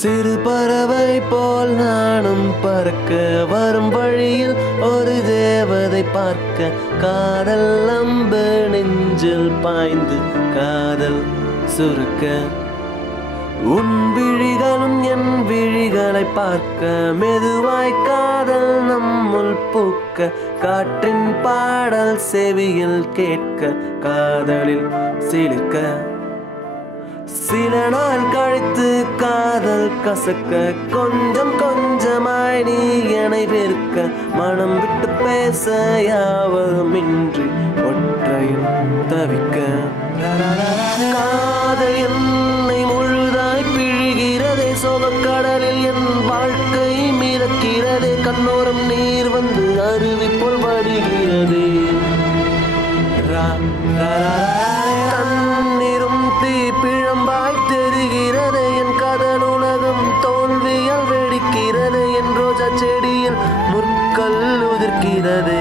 சிறு பறவை போல் நானும் பறக்க வரும் வழியில் ஒரு தேவதை பார்க்க காதல் அம்பு நெஞ்சில் பாய்ந்து காதல் சுருக்க உன் விழிகளும் என் விழிகளை பார்க்க மெதுவாய் காதல் நம்முள் பூக்க காற்றின் பாடல் செவியில் கேட்க காதலில் சிலிர்க்க சில நாள் கழித்து காதல் கசக்க கொஞ்சம் கொஞ்சமாய் நீ என்னை வெறுக்க மனம் விட்டு பேச யாவதுமின்றி ஒற்றையில் தவிக்க காதல் என்னை முழுதாய் பிழிகிறதே சோகக்கடலில் என் வாழ்க்கை மிதக்கிறதே கண்ணோரம் நீர் வந்து அருவி போல் வடிகிறதே தண்ணீரும் தீ பிழம்பாய் தெரிகிறது என் காதல் உலகம் தோல்வியால் வெடிக்கிறது என் ரோஜா செடியில் முற்கள் உதிர்க்கிறது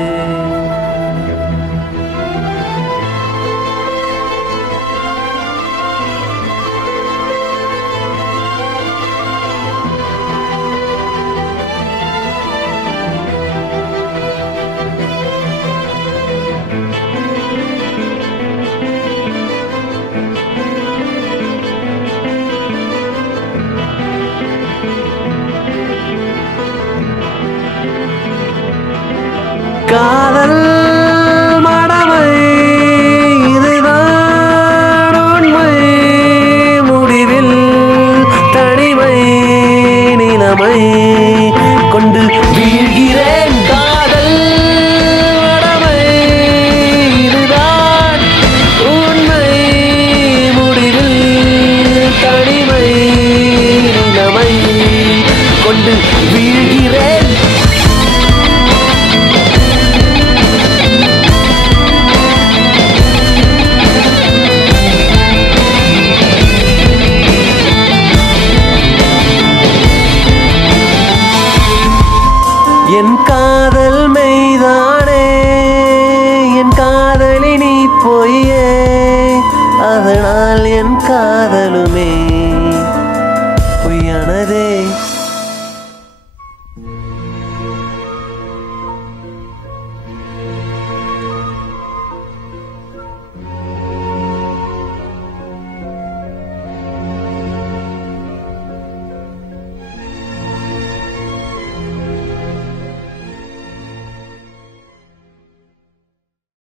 காதல் மடமை இதுதான் உண்மை முடிவில் தனிமை நிலைமை கொண்டு வீழ்கிறேன் காதல் மடமை இதுதான் உண்மை முடிவில் தனிமை நிலைமை கொண்டு வீழ்கிறேன் என் காதல் மெய்தானே என் காதலி நீ பொய்யே அதனால் என் காதலும்